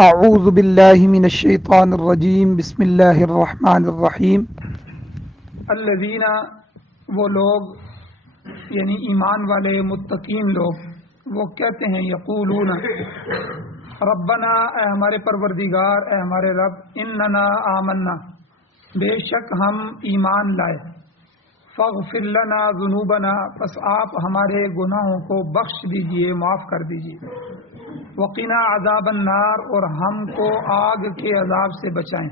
اعوذ باللہ من الشیطان الرجیم بسم اللہ الرحمن الرحیم الذین، وہ لوگ یعنی ایمان والے متقین لوگ وہ کہتے ہیں یقولون ربنا، اے ہمارے پروردگار، اے ہمارے رب، اننا آمنا، بے شک ہم ایمان لائے، فاغفر لنا ذنوبنا، پس آپ ہمارے گناہوں کو بخش دیجئے، معاف کر دیجئے، وقنا عذاب النار، اور ہم کو آگ کے عذاب سے بچائیں۔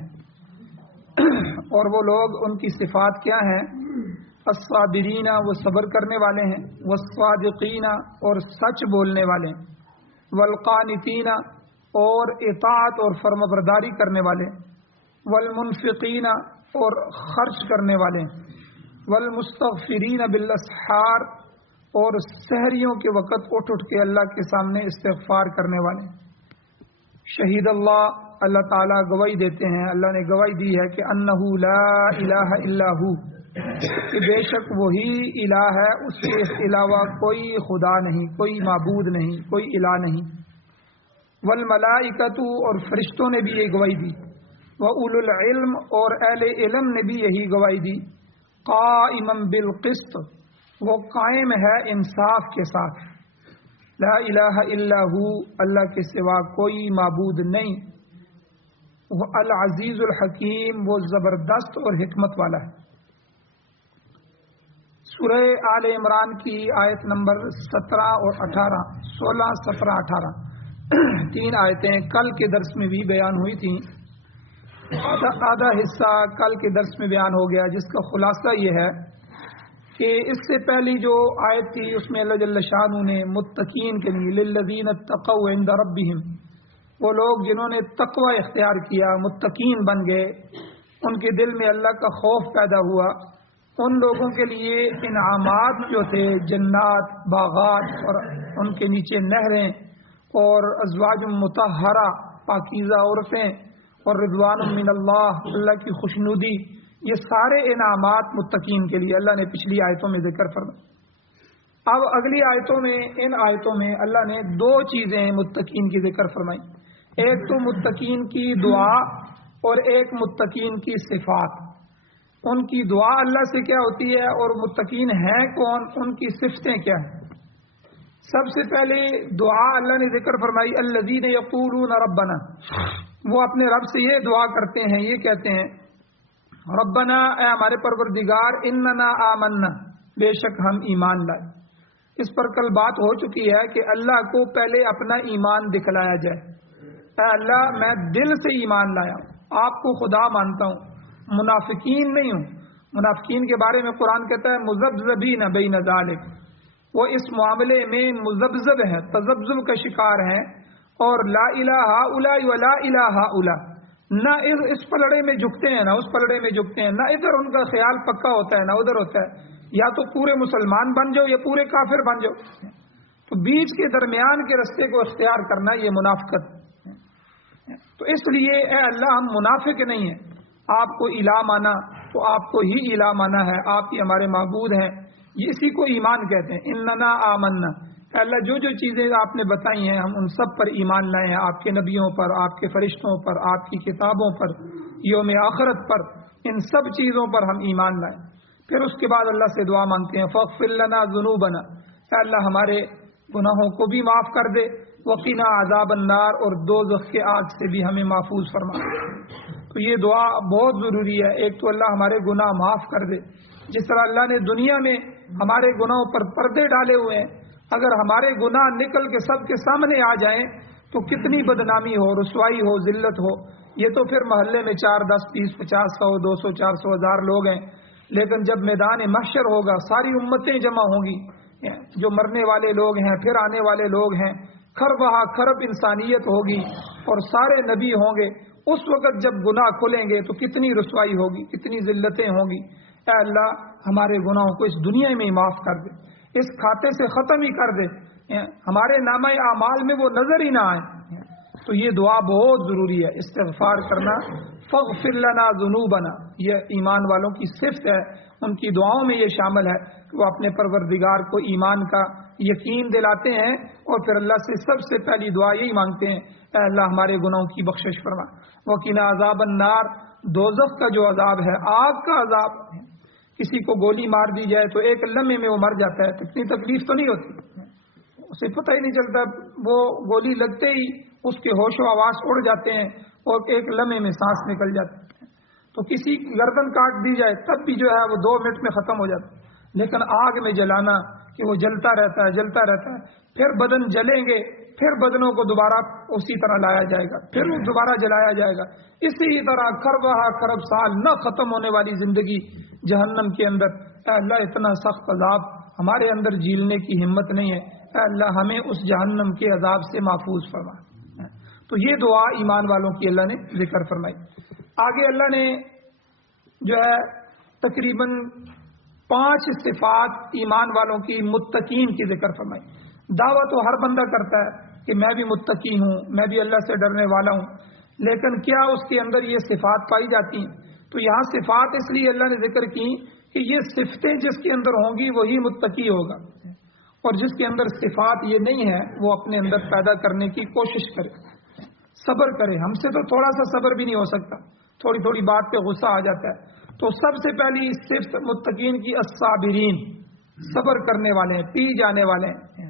اور وہ لوگ، ان کی صفات کیا ہیں؟ الصابرین، وہ صبر کرنے والے ہیں، والصادقین، اور سچ بولنے والے ہیں، والقانتین، اور اطاعت اور فرمانبرداری کرنے والے، والمنفقین، اور خرچ کرنے والے، والمستغفرین بالاسحار، اور سحریوں کے وقت اٹھ کے اللہ کے سامنے استغفار کرنے والے۔ شہید اللہ، اللہ تعالیٰ گواہی دیتے ہیں، اللہ نے گواہی دی ہے کہ انہ لا الہ الا ہو، کہ بے شک وہی الہ ہے، اس کے علاوہ کوئی خدا نہیں، کوئی معبود نہیں، کوئی الہ نہیں۔ والملائکۃ، اور فرشتوں نے بھی یہ گواہی دی، وَأُولُو العلم، اور اہل علم نے بھی یہی گواہی دی، قائما بالقسط، وہ قائم ہے انصاف کے ساتھ، لا الہ الا ہو، اللہ کے سوا کوئی معبود نہیں، وہ العزیز الحکیم، وہ زبردست اور حکمت والا ہے۔ سورہ آل عمران کی آیت نمبر 17 اور 18، 16، 17، 18 تین آیتیں کل کے درس میں بھی بیان ہوئی تھیں۔ آدھا حصہ کل کے درس میں بیان ہو گیا، جس کا خلاصہ یہ ہے کہ اس سے پہلی جو آیت تھی اس میں اللہ جل شانہ نے متقین کے لیے، للذین اتقوا عند ربہم، وہ لوگ جنہوں نے تقوی اختیار کیا، متقین بن گئے، ان کے دل میں اللہ کا خوف پیدا ہوا، ان لوگوں کے لیے انعامات جو تھے، جنات، باغات، اور ان کے نیچے نہریں، اور ازواج مطہرہ، پاکیزہ عورتیں، اور رضوان من اللہ، اللہ کی خوشنودی، یہ سارے انعامات متقین کے لیے اللہ نے پچھلی آیتوں میں ذکر فرمایا۔ اب اگلی آیتوں میں، ان آیتوں میں اللہ نے دو چیزیں متقین کی ذکر فرمائی، ایک تو متقین کی دعا اور ایک متقین کی صفات۔ ان کی دعا اللہ سے کیا ہوتی ہے، اور متقین ہیں کون، ان کی صفتیں کیا ہیں۔ سب سے پہلے دعا اللہ نے ذکر فرمائی، الذین یقولون ربنا، وہ اپنے رب سے یہ دعا کرتے ہیں، یہ کہتے ہیں ربنا، اے ہمارے پروردگار، اننا آمنا، بے شک ہم ایمان لائے۔ اس پر کل بات ہو چکی ہے کہ اللہ کو پہلے اپنا ایمان دکھلایا جائے، اے اللہ میں دل سے ایمان لایا ہوں، آپ کو خدا مانتا ہوں، منافقین نہیں ہوں۔ منافقین کے بارے میں قرآن کہتا ہے مذبذبین بین ذالک، وہ اس معاملے میں مذبذب ہے، تذبذب کا شکار ہیں، اور لا الہ الا ولا الہ الا، نہ اس پلڑے میں جھکتے ہیں نہ اس پلڑے میں جھکتے ہیں، نہ ادھر ان کا خیال پکا ہوتا ہے نہ ادھر ہوتا ہے، یا تو پورے مسلمان بن جاؤ یا پورے کافر بن جاؤ، تو بیچ کے درمیان کے رستے کو اختیار کرنا یہ منافقت۔ تو اس لیے اے اللہ ہم منافق نہیں ہیں، آپ کو الہ مانا تو آپ کو ہی الہ مانا ہے، آپ ہی ہمارے معبود ہیں، یہ اسی کو ایمان کہتے ہیں۔ اننا آمنا، اے اللہ جو جو چیزیں آپ نے بتائی ہیں ہم ان سب پر ایمان لائے ہیں، آپ کے نبیوں پر، آپ کے فرشتوں پر، آپ کی کتابوں پر، یوم آخرت پر، ان سب چیزوں پر ہم ایمان لائے۔ پھر اس کے بعد اللہ سے دعا مانگتے ہیں فاغفر لنا ذنوبنا، اے اللہ ہمارے گناہوں کو بھی معاف کر دے، وقنا عذاب النار، اور دوزخ کے آگ سے بھی ہمیں محفوظ فرما۔ تو یہ دعا بہت ضروری ہے، ایک تو اللہ ہمارے گناہ معاف کر دے، جس طرح اللہ نے دنیا میں ہمارے گناہوں پر پردے ڈالے ہوئے ہیں، اگر ہمارے گناہ نکل کے سب کے سامنے آ جائیں تو کتنی بدنامی ہو، رسوائی ہو، ذلت ہو۔ یہ تو پھر محلے میں 4، 10، 20، 50، 100، 200، 400، 1000 لوگ ہیں، لیکن جب میدان محشر ہوگا ساری امتیں جمع ہوں گی، جو مرنے والے لوگ ہیں، پھر آنے والے لوگ ہیں، خربہ خرب انسانیت ہوگی، اور سارے نبی ہوں گے، اس وقت جب گناہ کھلیں گے تو کتنی رسوائی ہوگی، کتنی ذلتیں ہوں گی۔ اے اللہ ہمارے گناہوں کو اس دنیا میں ہی معاف کر دے، اس کھاتے سے ختم ہی کر دے، ہمارے نامہ اعمال میں وہ نظر ہی نہ آئے۔ تو یہ دعا بہت ضروری ہے، استغفار کرنا، فاغفر لنا ذنوبنا، یہ ایمان والوں کی صفت ہے، ان کی دعاؤں میں یہ شامل ہے کہ وہ اپنے پروردگار کو ایمان کا یقین دلاتے ہیں، اور پھر اللہ سے سب سے پہلی دعا یہی مانگتے ہیں اے اللہ ہمارے گناہوں کی بخشش فرما. وقنا عذاب النار، دوزخ کا جو عذاب ہے، آگ کا عذاب. کسی کو گولی مار دی جائے تو ایک لمحے میں وہ مر جاتا ہے، تو اتنی تکلیف تو نہیں ہوتی، اسے پتہ ہی نہیں چلتا، وہ گولی لگتے ہی اس کے ہوش و حواس اڑ جاتے ہیں اور ایک لمحے میں سانس نکل جاتی ہے. تو کسی کی گردن کاٹ دی جائے تب بھی جو ہے وہ 2 منٹ میں ختم ہو جاتا ہے. لیکن آگ میں جلانا کہ وہ جلتا رہتا ہے جلتا رہتا ہے، پھر بدن جلیں گے، پھر بدنوں کو دوبارہ اسی طرح لایا جائے گا، پھر وہ دوبارہ جلایا جائے گا. اسی طرح خربہ خرب سال نہ ختم ہونے والی زندگی جہنم کے اندر. اے اللہ اتنا سخت عذاب ہمارے اندر جھیلنے کی ہمت نہیں ہے، اے اللہ ہمیں اس جہنم کے عذاب سے محفوظ فرما. تو یہ دعا ایمان والوں کی اللہ نے ذکر فرمائی. آگے اللہ نے جو ہے تقریباً 5 صفات ایمان والوں کی متقین کی ذکر فرمائی. دعویٰ تو ہر بندہ کرتا ہے کہ میں بھی متقی ہوں، میں بھی اللہ سے ڈرنے والا ہوں، لیکن کیا اس کے اندر یہ صفات پائی جاتی ہیں؟ تو یہاں صفات اس لیے اللہ نے ذکر کی کہ یہ صفتیں جس کے اندر ہوں گی وہی متقی ہوگا، اور جس کے اندر صفات یہ نہیں ہے وہ اپنے اندر پیدا کرنے کی کوشش کرے، صبر کرے. ہم سے تو تھوڑا سا صبر بھی نہیں ہو سکتا، تھوڑی تھوڑی بات پہ غصہ آ جاتا ہے. تو سب سے پہلی صفت متقین کی الصابرین، صبر کرنے والے ہیں، پی جانے والے ہیں.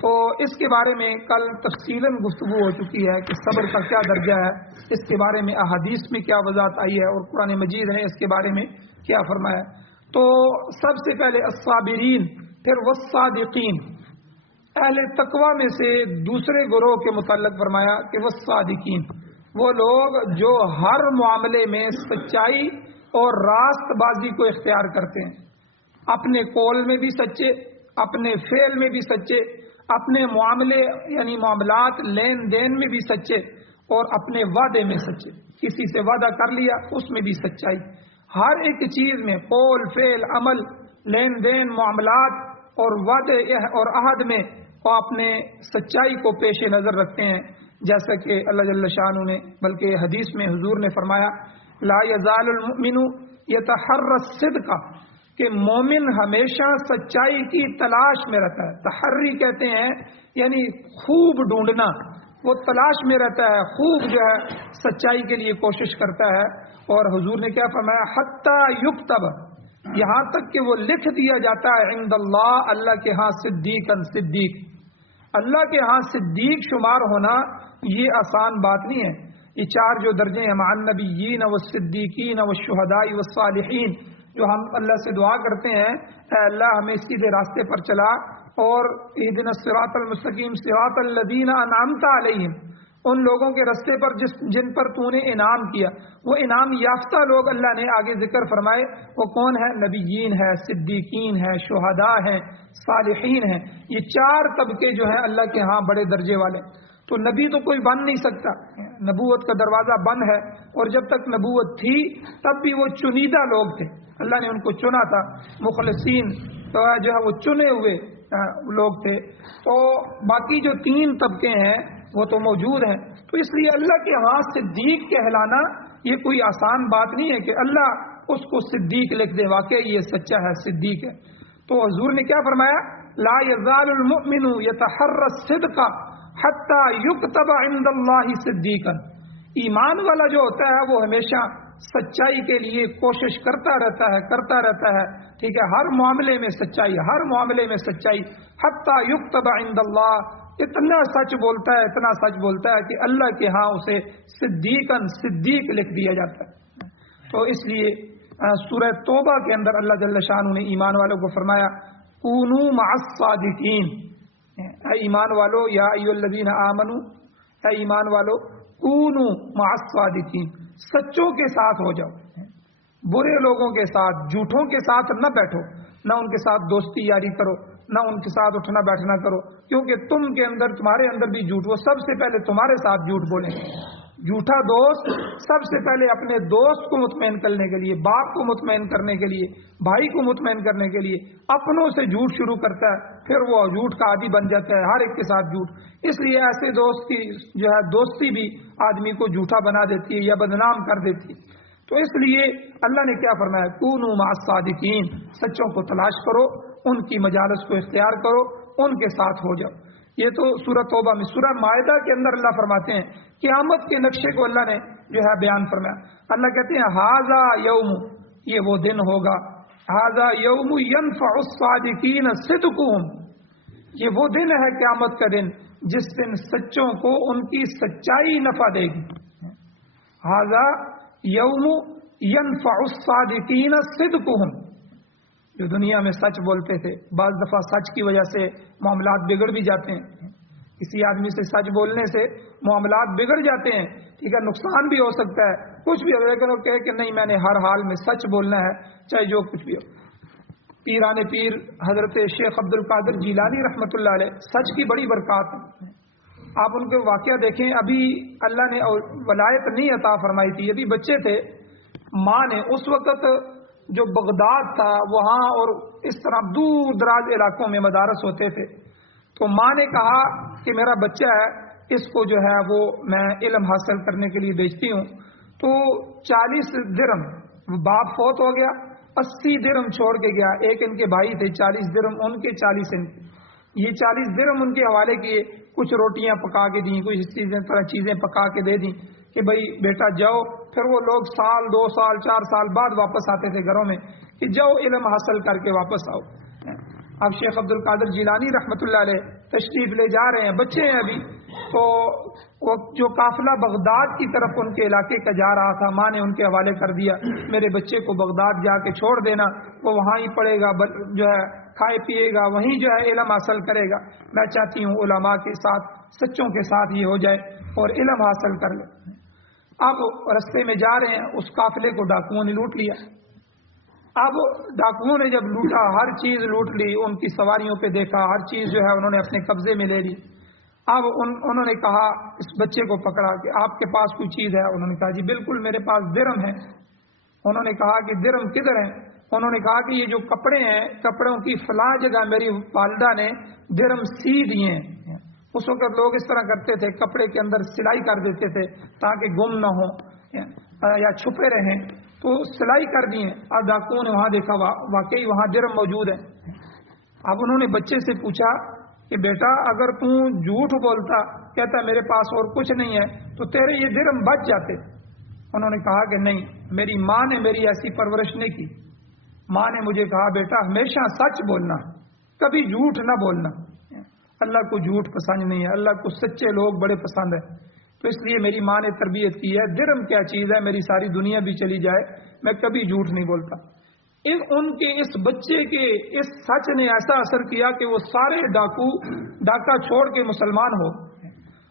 تو اس کے بارے میں کل تفصیلاً گفتگو ہو چکی ہے کہ صبر کا کیا درجہ ہے، اس کے بارے میں احادیث میں کیا وضاحت آئی ہے اور قرآن مجید نے اس کے بارے میں کیا فرمایا. تو سب سے پہلے الصابرین، پھر والصادقین. اہل تقوی میں سے دوسرے گروہ کے متعلق فرمایا کہ والصادقین، وہ لوگ جو ہر معاملے میں سچائی اور راست بازی کو اختیار کرتے ہیں، اپنے قول میں بھی سچے، اپنے فعل میں بھی سچے، اپنے معاملے یعنی معاملات لین دین میں بھی سچے، اور اپنے وعدے میں سچے. کسی سے وعدہ کر لیا اس میں بھی سچائی. ہر ایک چیز میں قول فعل عمل لین دین معاملات اور وعدے اور عہد میں وہ اپنے سچائی کو پیش نظر رکھتے ہیں. جیسا کہ اللہ جل شانہ نے بلکہ حدیث میں حضور نے فرمایا لا یزال المؤمن یتحری الصدق، کہ مومن ہمیشہ سچائی کی تلاش میں رہتا ہے. تحری کہتے ہیں یعنی خوب ڈھونڈنا، وہ تلاش میں رہتا ہے، خوب جو ہے سچائی کے لیے کوشش کرتا ہے. اور حضور نے کیا فرمایا حتی یکتب، یہاں تک کہ وہ لکھ دیا جاتا ہے عند اللہ، اللہ کے ہاں صدیقاً، صدیق. اللہ کے ہاں صدیق شمار ہونا یہ آسان بات نہیں ہے. یہ 4 جو درجے ہیں مع النبیین والصدیقین والشہداء والصالحین، جو ہم اللہ سے دعا کرتے ہیں اے اللہ ہمیں سیدھے راستے پر چلا، اور اہدنا الصراط المستقیم صراط الذین انعمت علیہم، ان لوگوں کے راستے پر جن پر تو نے انعام کیا. وہ انعام یافتہ لوگ اللہ نے آگے ذکر فرمائے، وہ کون ہے؟ نبیین ہے، صدیقین ہے، شہداء ہیں، صالحین ہیں. یہ 4 طبقے جو ہیں اللہ کے ہاں بڑے درجے والے. تو نبی تو کوئی بن نہیں سکتا، نبوت کا دروازہ بند ہے، اور جب تک نبوت تھی تب بھی وہ چنیدہ لوگ تھے، اللہ نے ان کو چنا تھا. مخلصین تو جو ہے وہ چنے ہوئے لوگ تھے. تو باقی جو 3 طبقے ہیں وہ تو موجود ہیں. تو اس لیے اللہ کے ہاں صدیق کہلانا یہ کوئی آسان بات نہیں ہے کہ اللہ اس کو صدیق لکھ دے، واقعی یہ سچا ہے، صدیق ہے. تو حضور نے کیا فرمایا لا یزال المؤمن یتحری الصدق حتی یکتب عند اللہ صدیقا. ایمان والا جو ہوتا ہے وہ ہمیشہ سچائی کے لیے کوشش کرتا رہتا ہے. ٹھیک ہے، ہر معاملے میں سچائی، ہر معاملے میں سچائی. حتی یکتب عند اللہ، اتنا سچ بولتا ہے کہ اللہ کے ہاں اسے صدیقاً، صدیق لکھ دیا جاتا ہے. تو اس لیے سورہ توبہ کے اندر اللہ جل شانہ نے ایمان والوں کو فرمایا کونوا مع الصادقین. اے ایمان والو، یا ایھا الذین آمنوا، اے ایمان والو کونوا مع الصادقین، سچوں کے ساتھ ہو جاؤ، برے لوگوں کے ساتھ، جھوٹوں کے ساتھ نہ بیٹھو، نہ ان کے ساتھ دوستی یاری کرو، نہ ان کے ساتھ اٹھنا بیٹھنا کرو، کیونکہ تمہارے اندر بھی جھوٹ، وہ سب سے پہلے تمہارے ساتھ جھوٹ بولیں. جھوٹا دوست سب سے پہلے اپنے دوست کو مطمئن کرنے کے لیے، باپ کو مطمئن کرنے کے لیے، بھائی کو مطمئن کرنے کے لیے اپنوں سے جھوٹ شروع کرتا ہے، پھر وہ جھوٹ کا عادی بن جاتا ہے، ہر ایک کے ساتھ جھوٹ. اس لیے ایسے دوست کی جو ہے دوستی بھی آدمی کو جھوٹا بنا دیتی ہے یا بدنام کر دیتی ہے. تو اس لیے اللہ نے کیا فرمایا کونوا مع الصادقین، سچوں کو تلاش کرو، ان کی مجالس کو اختیار کرو، ان کے ساتھ ہو جاؤ. یہ تو سورہ توبہ میں. سورہ مائدہ کے اندر اللہ فرماتے ہیں قیامت کے نقشے کو اللہ نے جو ہے بیان فرمایا. اللہ کہتے ہیں ھذا یوم، یہ وہ دن ہوگا، ھذا یوم ینفع الصادقین صدقہم، یہ وہ دن ہے قیامت کا دن جس دن سچوں کو ان کی سچائی نفع دے گی. ھذا یوم ینفع الصادقین صدقہم، جو دنیا میں سچ بولتے تھے، بعض دفعہ سچ کی وجہ سے معاملات بگڑ بھی جاتے ہیں. کسی آدمی سے سچ بولنے سے معاملات بگڑ جاتے ہیں، ٹھیک ہے، نقصان بھی ہو سکتا ہے، کچھ بھی ہو، لیکن وہ کہے کہ نہیں میں نے ہر حال میں سچ بولنا ہے چاہے جو کچھ بھی ہو. پیران پیر حضرت شیخ عبد القادر جیلانی رحمۃ اللہ علیہ، سچ کی بڑی برکات ہے. آپ ان کے واقعہ دیکھیں، ابھی اللہ نے ولایت نہیں عطا فرمائی تھی، ابھی بچے تھے. ماں نے اس وقت جو بغداد تھا وہاں اور اس طرح دور دراز علاقوں میں مدارس ہوتے تھے، تو ماں نے کہا کہ میرا بچہ ہے، اس کو جو ہے وہ میں علم حاصل کرنے کے لیے بھیجتی ہوں. تو 40 درہم، باپ فوت ہو گیا، 80 درہم چھوڑ کے گیا. ایک ان کے بھائی تھے، 40 درہم ان کے، 40 ان کے. یہ 40 درہم ان کے حوالے کیے، کچھ روٹیاں پکا کے دیں، کچھ چیزیں پکا کے دے دیں کہ بھائی بیٹا جاؤ. پھر وہ لوگ سال 2 سال 4 سال بعد واپس آتے تھے گھروں میں کہ جاؤ علم حاصل کر کے واپس آؤ. اب شیخ عبد القادر جیلانی رحمۃ اللہ علیہ تشریف لے جا رہے ہیں، بچے ہیں ابھی. تو وہ جو قافلہ بغداد کی طرف ان کے علاقے کا جا رہا تھا، ماں نے ان کے حوالے کر دیا میرے بچے کو بغداد جا کے چھوڑ دینا، وہ وہاں ہی پڑھے گا، جو ہے کھائے پیے گا، وہیں جو ہے علم حاصل کرے گا. میں چاہتی ہوں علماء کے ساتھ، سچوں کے ساتھ یہ ہو جائے اور علم حاصل کر لے. اب رستے میں جا رہے ہیں، اس قافلے کو ڈاکوؤں نے لوٹ لیا. اب ڈاکوؤں نے جب لوٹا، ہر چیز لوٹ لی، ان کی سواریوں پہ دیکھا، ہر چیز جو ہے انہوں نے اپنے قبضے میں لے لی. اب انہوں نے کہا، اس بچے کو پکڑا کہ آپ کے پاس کوئی چیز ہے؟ انہوں نے کہا جی بالکل میرے پاس درہم ہے. انہوں نے کہا کہ درہم کدھر ہیں؟ انہوں نے کہا کہ یہ جو کپڑے ہیں، کپڑوں کی فلاں جگہ میری والدہ نے درہم سی دیے ہیں. اس وقت لوگ اس طرح کرتے تھے، کپڑے کے اندر سلائی کر دیتے تھے تاکہ گم نہ ہو یا چھپے رہیں، تو سلائی کر دیے. اب ڈاکوؤں نے وہاں دیکھا، واقعی وہاں درہم موجود ہے. اب انہوں نے بچے سے پوچھا کہ بیٹا اگر تو جھوٹ بولتا، کہتا میرے پاس اور کچھ نہیں ہے، تو تیرے یہ درہم بچ جاتے. انہوں نے کہا کہ نہیں، میری ماں نے میری ایسی پرورش نہیں کی. ماں نے مجھے کہا بیٹا ہمیشہ سچ بولنا، کبھی جھوٹ نہ بولنا. اللہ کو جھوٹ پسند نہیں ہے، اللہ کو سچے لوگ بڑے پسند ہیں. تو اس لیے میری ماں نے تربیت کی ہے، درہم کیا چیز ہے، میری ساری دنیا بھی چلی جائے میں کبھی جھوٹ نہیں بولتا. ان کے اس بچے کے اس سچ نے ایسا اثر کیا کہ وہ سارے ڈاکو ڈاکہ چھوڑ کے مسلمان ہو.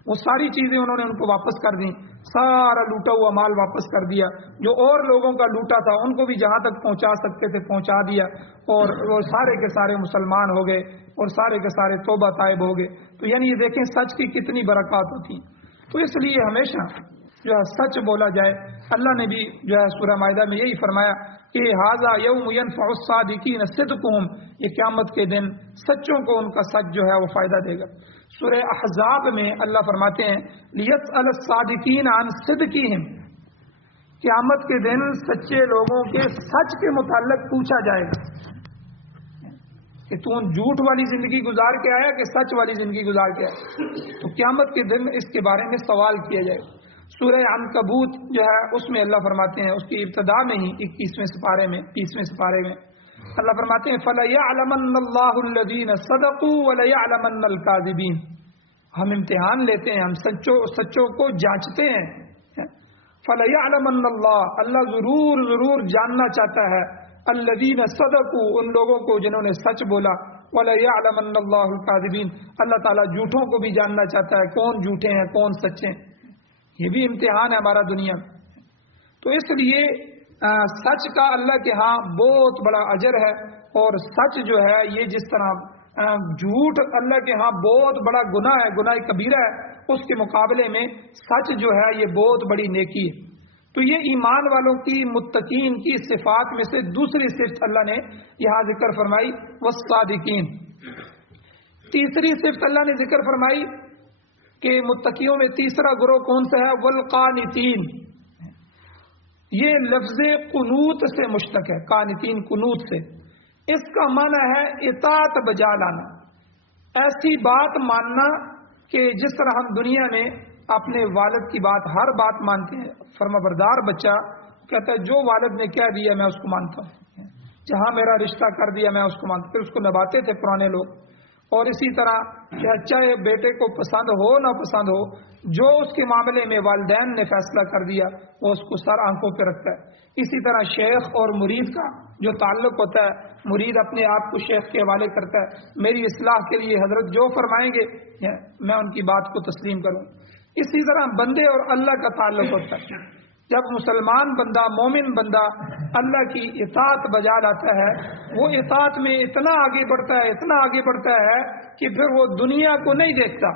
وہ ساری چیزیں انہوں نے ان کو واپس کر دیں، سارا لوٹا ہوا مال واپس کر دیا. جو اور لوگوں کا لوٹا تھا ان کو بھی جہاں تک پہنچا سکتے تھے پہنچا دیا، اور وہ سارے کے سارے مسلمان ہو گئے اور سارے کے سارے توبہ طائب ہو گئے. تو یعنی یہ دیکھیں سچ کی کتنی برکات ہوتی. تو اس لیے ہمیشہ جو ہے سچ بولا جائے. اللہ نے بھی جو ہے سورہ مائدہ میں یہی فرمایا کہ ھذا یوم ینفع الصادقین صدقہم، یہ قیامت کے دن سچوں کو ان کا سچ جو ہے وہ فائدہ دے گا. سورہ احزاب میں اللہ فرماتے ہیں لیسأل الصادقین عن صدقہم، قیامت کے دن سچے لوگوں کے سچ کے متعلق پوچھا جائے گا کہ تو جھوٹ والی زندگی گزار کے آیا کہ سچ والی زندگی گزار کے آیا. تو قیامت کے دن اس کے بارے میں سوال کیا جائے گا. سورہ عنکبوت جو ہے اس میں اللہ فرماتے ہیں، اس کی ابتدا میں ہی 21ویں سپارے میں 30ویں سپارے میں اللہ فرماتے ہیں فَلَيَعْلَمَنَّ اللَّهُ الَّذِينَ صَدَقُوا وَلَيَعْلَمَنَّ الْكَاذِبِينَ. ہم امتحان لیتے ہیں، ہم سچوں کو جانچتے ہیں. فَلَيَعْلَمَنَّ اللَّهُ، اللہ ضرور جاننا چاہتا ہے الَّذِينَ صَدَقُوا، ان لوگوں کو جنہوں نے سچ بولا. وَلَيَعْلَمَنَّ اللَّهُ الْكَاذِبِينَ، اللہ تعالیٰ جھوٹوں کو بھی جاننا چاہتا ہے، کون جھوٹے ہیں کون سچے ہیں. یہ بھی امتحان ہے ہمارا دنیا میں. تو اس لیے سچ کا اللہ کے ہاں بہت بڑا اجر ہے، اور سچ جو ہے یہ جس طرح جھوٹ اللہ کے ہاں بہت بڑا گناہ ہے، گناہ کبیرہ ہے، اس کے مقابلے میں سچ جو ہے یہ بہت بڑی نیکی ہے. تو یہ ایمان والوں کی متقین کی صفات میں سے دوسری صفت اللہ نے یہاں ذکر فرمائی والصادقین. تیسری صفت اللہ نے ذکر فرمائی کہ متقیوں میں تیسرا گروہ کون سا ہے؟ والقانتین. یہ لفظ قنوت سے مشتق ہے، قانتین قنوت سے. اس کا معنی ہے اطاعت بجا لانا. ایسی بات ماننا کہ جس طرح ہم دنیا میں اپنے والد کی بات ہر بات مانتے ہیں، فرمانبردار بچہ کہتا ہے جو والد نے کہہ دیا میں اس کو مانتا ہوں، جہاں میرا رشتہ کر دیا میں اس کو مانتا ہوں، پھر اس کو نبھاتے تھے پرانے لوگ۔ اور اسی طرح کہ چاہے بیٹے کو پسند ہو نہ پسند ہو، جو اس کے معاملے میں والدین نے فیصلہ کر دیا وہ اس کو سر آنکھوں پہ رکھتا ہے۔ اسی طرح شیخ اور مرید کا جو تعلق ہوتا ہے، مرید اپنے آپ کو شیخ کے حوالے کرتا ہے، میری اصلاح کے لیے حضرت جو فرمائیں گے میں ان کی بات کو تسلیم کروں۔ اسی طرح بندے اور اللہ کا تعلق ہوتا ہے، جب مسلمان بندہ مومن بندہ اللہ کی اطاعت بجا لاتا ہے، وہ اطاعت میں اتنا آگے بڑھتا ہے، اتنا آگے بڑھتا ہے کہ پھر وہ دنیا کو نہیں دیکھتا،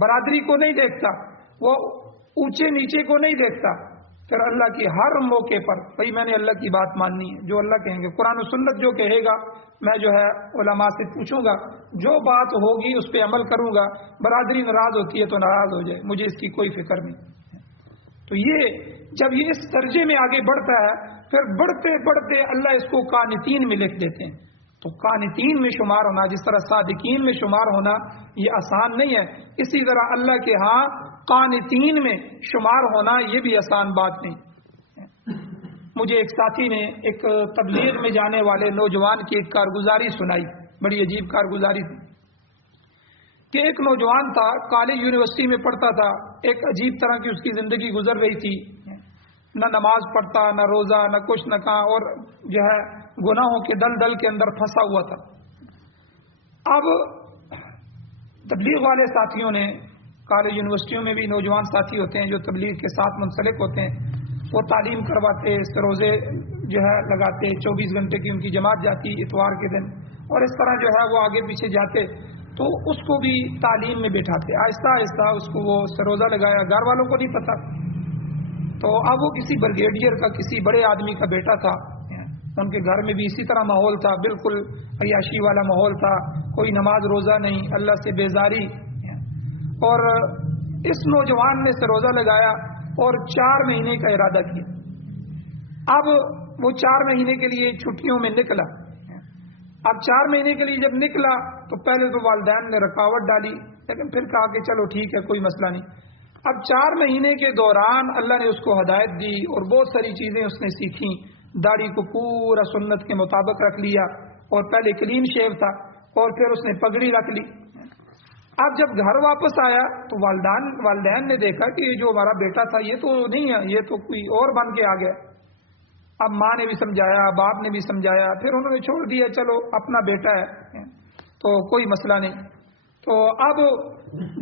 برادری کو نہیں دیکھتا، وہ اونچے نیچے کو نہیں دیکھتا، پھر اللہ کی ہر موقع پر بھائی میں نے اللہ کی بات ماننی ہے، جو اللہ کہیں گے، قرآن و سنت جو کہے گا میں جو ہے علماء سے پوچھوں گا، جو بات ہوگی اس پہ عمل کروں گا، برادری ناراض ہوتی ہے تو ناراض ہو جائے، مجھے اس کی کوئی فکر نہیں۔ تو یہ جب یہ اس درجے میں آگے بڑھتا ہے، پھر بڑھتے بڑھتے اللہ اس کو قانتین میں لکھ دیتے ہیں۔ تو قانتین میں شمار ہونا، جس طرح صادقین میں شمار ہونا یہ آسان نہیں ہے، اسی طرح اللہ کے ہاں قانتین میں شمار ہونا یہ بھی آسان بات نہیں۔ مجھے ایک ساتھی نے ایک تبلیغ میں جانے والے نوجوان کی ایک کارگزاری سنائی، بڑی عجیب کارگزاری تھی کہ ایک نوجوان تھا، کالج یونیورسٹی میں پڑھتا تھا، ایک عجیب طرح کی اس کی زندگی گزر رہی تھی، نہ نماز پڑھتا، نہ روزہ، نہ کچھ نہ کہاں، اور جو ہے گناہوں کے دل کے اندر پھنسا ہوا تھا۔ اب تبلیغ والے ساتھیوں نے، کالج یونیورسٹیوں میں بھی نوجوان ساتھی ہوتے ہیں جو تبلیغ کے ساتھ منسلک ہوتے ہیں، وہ تعلیم کرواتے، روزے جو ہے لگاتے، 24 گھنٹے کی ان کی جماعت جاتی اتوار کے دن، اور اس طرح جو ہے وہ آگے پیچھے جاتے، تو اس کو بھی تعلیم میں بٹھاتے، آہستہ آہستہ اس کو وہ سروزہ لگایا، گھر والوں کو نہیں پتہ۔ تو اب وہ کسی بریگیڈیئر کا، کسی بڑے آدمی کا بیٹا تھا، ان کے گھر میں بھی اسی طرح ماحول تھا، بالکل عیاشی والا ماحول تھا، کوئی نماز روزہ نہیں، اللہ سے بیزاری۔ اور اس نوجوان نے سروزہ لگایا اور 4 مہینے کا ارادہ کیا۔ اب وہ 4 مہینے کے لیے چھٹیوں میں نکلا۔ اب 4 مہینے کے لیے جب نکلا تو پہلے تو والدین نے رکاوٹ ڈالی، لیکن پھر کہا کہ چلو ٹھیک ہے، کوئی مسئلہ نہیں۔ اب 4 مہینے کے دوران اللہ نے اس کو ہدایت دی اور بہت ساری چیزیں اس نے سیکھیں، داڑھی کو پورا سنت کے مطابق رکھ لیا، اور پہلے کلین شیو تھا، اور پھر اس نے پگڑی رکھ لی۔ اب جب گھر واپس آیا تو والدین نے دیکھا کہ یہ جو ہمارا بیٹا تھا یہ تو نہیں ہے، یہ تو کوئی اور بن کے آ گیا۔ اب ماں نے بھی سمجھایا، باپ نے بھی سمجھایا، پھر انہوں نے چھوڑ دیا، چلو اپنا بیٹا ہے تو کوئی مسئلہ نہیں۔ تو اب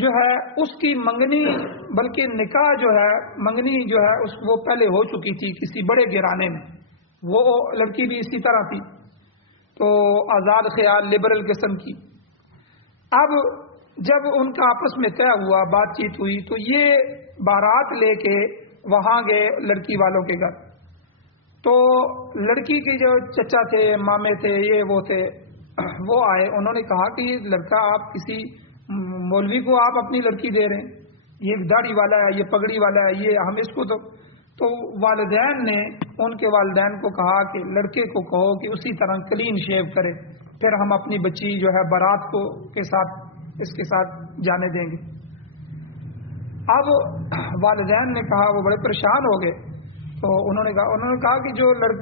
جو ہے اس کی منگنی، بلکہ نکاح جو ہے، منگنی جو ہے وہ پہلے ہو چکی تھی کسی بڑے گھرانے میں، وہ لڑکی بھی اسی طرح تھی، تو آزاد خیال لبرل قسم کی۔ اب جب ان کا آپس میں طے ہوا، بات چیت ہوئی، تو یہ بارات لے کے وہاں گئے لڑکی والوں کے گھر۔ تو لڑکی کے جو چچا تھے، مامے تھے، یہ وہ تھے، وہ آئے، انہوں نے کہا کہ یہ لڑکا آپ کسی مولوی کو آپ اپنی لڑکی دے رہے ہیں، یہ داڑھی والا ہے، یہ پگڑی والا ہے، یہ ہم اس کو تو والدین نے ان کے والدین کو کہا کہ لڑکے کو کہو کہ اسی طرح کلین شیو کرے، پھر ہم اپنی بچی جو ہے بارات کو کے ساتھ اس کے ساتھ جانے دیں گے۔ اب والدین نے کہا، وہ بڑے پریشان ہو گئے، تو انہوں نے کہا کہ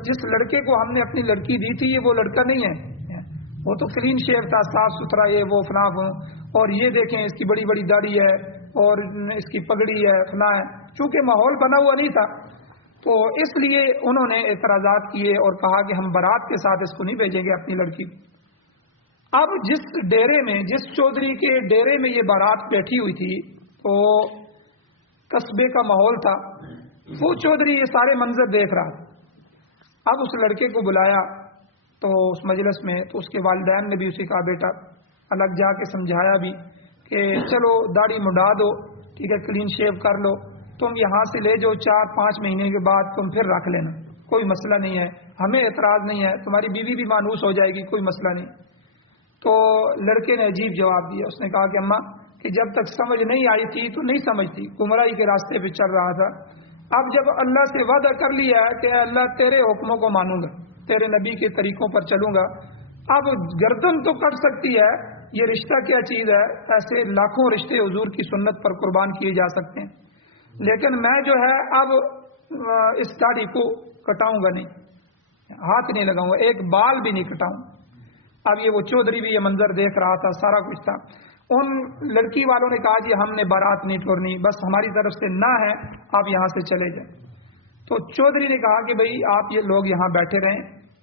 جس لڑکے کو ہم نے اپنی لڑکی دی تھی یہ وہ لڑکا نہیں ہے، وہ تو کلین شیو تھا، صاف ستھرا، یہ وہ فلاں، اور یہ دیکھیں اس کی بڑی بڑی داڑھی ہے اور اس کی پگڑی ہے، فلاں ہے۔ چونکہ ماحول بنا ہوا نہیں تھا تو اس لیے انہوں نے اعتراضات کیے اور کہا کہ ہم بارات کے ساتھ اس کو نہیں بھیجیں گے اپنی لڑکی۔ اب جس ڈیرے میں، جس چودھری کے ڈیرے میں یہ بارات بیٹھی ہوئی تھی، تو قصبے کا ماحول تھا، وہ چودھری یہ سارے منظر دیکھ رہا تھا۔ اب اس لڑکے کو بلایا تو اس مجلس میں، تو اس کے والدین نے بھی اسے کہا بیٹا، الگ جا کے سمجھایا بھی کہ چلو داڑھی منڈا دو، ٹھیک ہے، کلین شیو کر لو، تم یہاں سے لے جو 4-5 مہینے کے بعد تم پھر رکھ لینا، کوئی مسئلہ نہیں ہے، ہمیں اعتراض نہیں ہے، تمہاری بیوی بھی مانوس ہو جائے گی، کوئی مسئلہ نہیں۔ تو لڑکے نے عجیب جواب دیا، اس نے کہا کہ اماں کہ جب تک سمجھ نہیں آئی تھی تو نہیں سمجھتی، گمراہی کے راستے پہ چل رہا تھا، اب جب اللہ سے وعدہ کر لیا ہے کہ اللہ تیرے حکموں کو مانوں گا، تیرے نبی کے طریقوں پر چلوں گا، اب گردن تو کٹ سکتی ہے یہ رشتہ کیا چیز ہے، ایسے لاکھوں رشتے حضور کی سنت پر قربان کیے جا سکتے ہیں، لیکن میں جو ہے اب اس داڑھی کو کٹاؤں گا نہیں، ہاتھ نہیں لگاؤں گا، ایک بال بھی نہیں کٹاؤں۔ اب یہ وہ چودھری بھی یہ منظر دیکھ رہا تھا، سارا کچھ تھا۔ ان لڑکی والوں نے کہا جی ہم نے بارات نہیں توڑنی، بس ہماری طرف سے نہ ہے، آپ یہاں سے چلے جائیں۔ تو چودھری نے کہا کہ بھئی آپ یہ لوگ یہاں بیٹھے رہیں،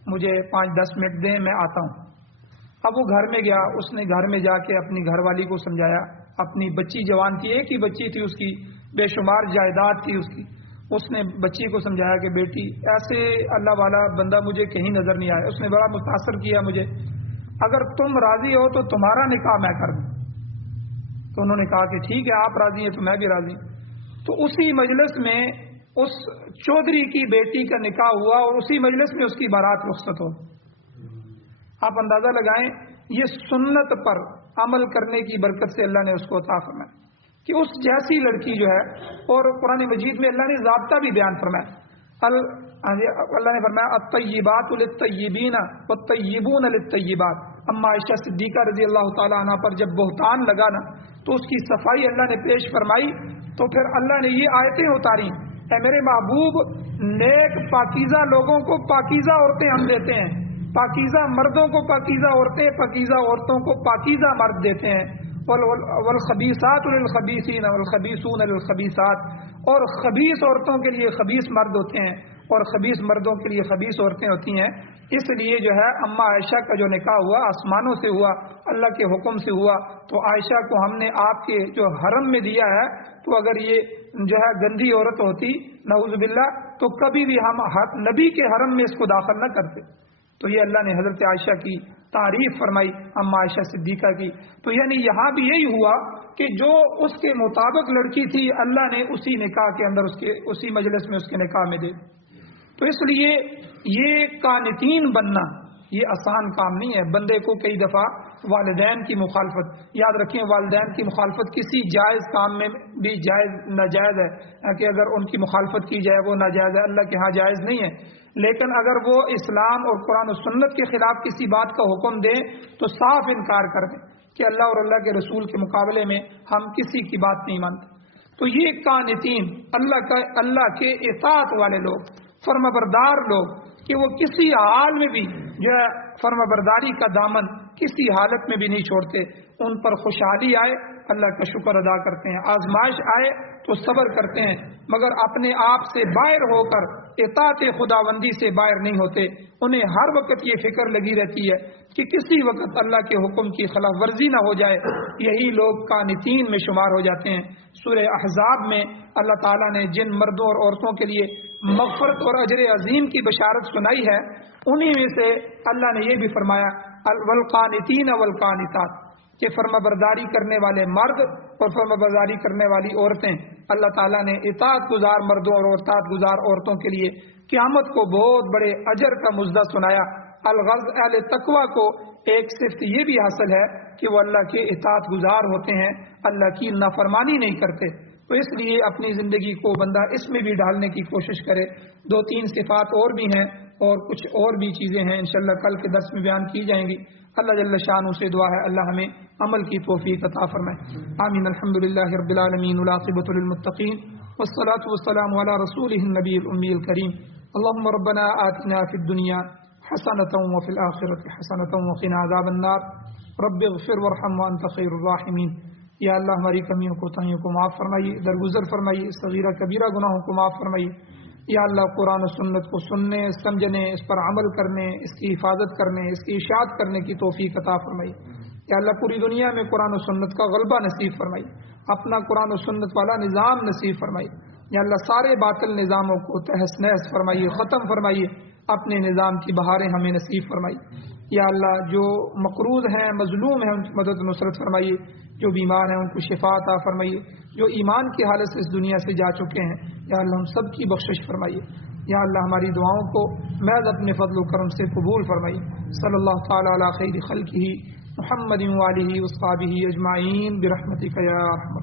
مجھے 5-10 منٹ دیں، میں آتا ہوں۔ اب وہ گھر میں گیا، اس نے گھر میں جا کے اپنی گھر والی کو سمجھایا، اپنی بچی جوان تھی، ایک ہی بچی تھی اس کی، بے شمار جائیداد تھی اس کی، اس نے بچی کو سمجھایا کہ بیٹی ایسے اللہ والا بندہ مجھے کہیں نظر نہیں آیا، اس نے بڑا متاثر کیا مجھے، اگر تم راضی ہو تو تمہارا نکاح میں کر دوں۔ تو انہوں نے کہا کہ ٹھیک ہے، آپ راضی ہیں تو میں بھی راضی۔ تو اسی مجلس میں اس چودھری کی بیٹی کا نکاح ہوا اور اسی مجلس میں اس کی بارات رخصت ہو۔ آپ اندازہ لگائیں، یہ سنت پر عمل کرنے کی برکت سے اللہ نے اس کو عطا فرمایا کہ اس جیسی لڑکی جو ہے، اور قرآن مجید میں اللہ نے ضابطہ بھی بیان فرمایا، اللہ نے فرمایا الطیبات للطیبین والطیبون للطیبات۔ اما عائشہ صدیقہ رضی اللہ تعالی عنہ پر جب بہتان لگا نا تو اس کی صفائی اللہ نے پیش فرمائی، تو پھر اللہ نے یہ آیتیں اتاری، اے میرے محبوب، نیک پاکیزہ لوگوں کو پاکیزہ عورتیں ہم دیتے ہیں، پاکیزہ مردوں کو پاکیزہ عورتیں، پاکیزہ عورتوں کو پاکیزہ مرد دیتے ہیں، والخبیثات للخبیثین والخبیثون للخبیثات، اور خبیث عورتوں کے لیے خبیث مرد ہوتے ہیں اور خبیث مردوں کے لیے خبیث عورتیں ہوتی ہیں۔ اس لیے جو ہے اما عائشہ کا جو نکاح ہوا آسمانوں سے ہوا، اللہ کے حکم سے ہوا، تو عائشہ کو ہم نے آپ کے جو حرم میں دیا ہے، تو اگر یہ جو ہے گندی عورت ہوتی نعوذ باللہ تو کبھی بھی ہم نبی کے حرم میں اس کو داخل نہ کرتے۔ تو یہ اللہ نے حضرت عائشہ کی تعریف فرمائی، اما عائشہ صدیقہ کی۔ تو یعنی یہاں بھی یہی ہوا کہ جو اس کے مطابق لڑکی تھی، اللہ نے اسی نکاح کے اندر اسی مجلس میں اس کے نکاح میں دے۔ تو اس لیے یہ قانتین بننا یہ آسان کام نہیں ہے۔ بندے کو کئی دفعہ والدین کی مخالفت، یاد رکھیں والدین کی مخالفت کسی جائز کام میں بھی جائز ناجائز ہے کہ اگر ان کی مخالفت کی جائے وہ ناجائز ہے، اللہ کے ہاں جائز نہیں ہے، لیکن اگر وہ اسلام اور قرآن و سنت کے خلاف کسی بات کا حکم دیں تو صاف انکار کر دیں کہ اللہ اور اللہ کے رسول کے مقابلے میں ہم کسی کی بات نہیں مانتے۔ تو یہ قانتین اللہ کے اطاعت والے لوگ، فرما بردار لوگ، کہ وہ کسی حال میں بھی جو ہے فرما برداری کا دامن کسی حالت میں بھی نہیں چھوڑتے، ان پر خوشحالی آئے اللہ کا شکر ادا کرتے ہیں، آزمائش آئے تو صبر کرتے ہیں، مگر اپنے آپ سے باہر ہو کر اطاعت خداوندی سے باہر نہیں ہوتے۔ انہیں ہر وقت یہ فکر لگی رہتی ہے کہ کسی وقت اللہ کے حکم کی خلاف ورزی نہ ہو جائے۔ یہی لوگ قانتین میں شمار ہو جاتے ہیں۔ سورہ احزاب میں اللہ تعالیٰ نے جن مردوں اور عورتوں کے لیے مغفرت اور اجر عظیم کی بشارت سنائی ہے، انہی میں سے اللہ نے یہ بھی فرمایا والقانتین والقانتات، کہ فرما برداری کرنے والے مرد اور فرما برداری کرنے والی عورتیں، اللہ تعالیٰ نے اطاعت گزار مردوں اور اطاعت گزار عورتوں کے لیے قیامت کو بہت بڑے اجر کا مزدہ سنایا۔ الغرض اہل تقوی کو ایک صفت یہ بھی حاصل ہے کہ وہ اللہ کے اطاعت گزار ہوتے ہیں، اللہ کی نافرمانی نہیں کرتے۔ تو اس لیے اپنی زندگی کو بندہ اس میں بھی ڈالنے کی کوشش کرے۔ 2-3 صفات اور بھی ہیں اور کچھ اور بھی چیزیں ہیں، انشاءاللہ کل کے درس میں بیان کی جائیں گی۔ اللہ جل شانہ سے دعا ہے اللہ ہمیں عمل کی توفیق عطا فرمائے۔ آمین۔ الحمدللہ رب العالمین والعاقبۃ للمتقین والصلاة والسلام علی رسولہ النبی الامی الکریم۔ اللهم ربنا آتنا فی الدنیا حسنة وفی الآخرة حسنة وقنا عذاب النار۔ رب اغفر وارحم وانت خیر الراحمین۔ یا اللہ ہماری کمیوں کوتاہیوں کو معاف فرمائیے، درگزر فرمائیے، صغیرہ کبیرہ گناہوں کو معاف فرمائیے۔ یا اللہ قرآن و سنت کو سننے، سمجھنے، اس پر عمل کرنے، اس کی حفاظت کرنے، اس کی اشاعت کرنے کی توفیق عطا فرمائیے۔ یا اللہ پوری دنیا میں قرآن و سنت کا غلبہ نصیب فرمائیے، اپنا قرآن و سنت والا نظام نصیب فرمائیے۔ یا اللہ سارے باطل نظاموں کو تہس نہس فرمائیے، ختم فرمائیے، اپنے نظام کی بہاریں ہمیں نصیب فرمائیے۔ یا اللہ جو مقروض ہیں، مظلوم ہیں، ان کی مدد نصرت فرمائیے، جو بیمار ہیں ان کو شفا عطا فرمائیے، جو ایمان کی حالت سے اس دنیا سے جا چکے ہیں یا اللہ ہم سب کی بخشش فرمائیے۔ یا اللہ ہماری دعاؤں کو محض اپنے فضل و کرم سے قبول فرمائیے۔ صلی اللہ تعالی علی خیر خلقہ محمد وآلہ وصحبہ اجمعین برحمتک یا ارحم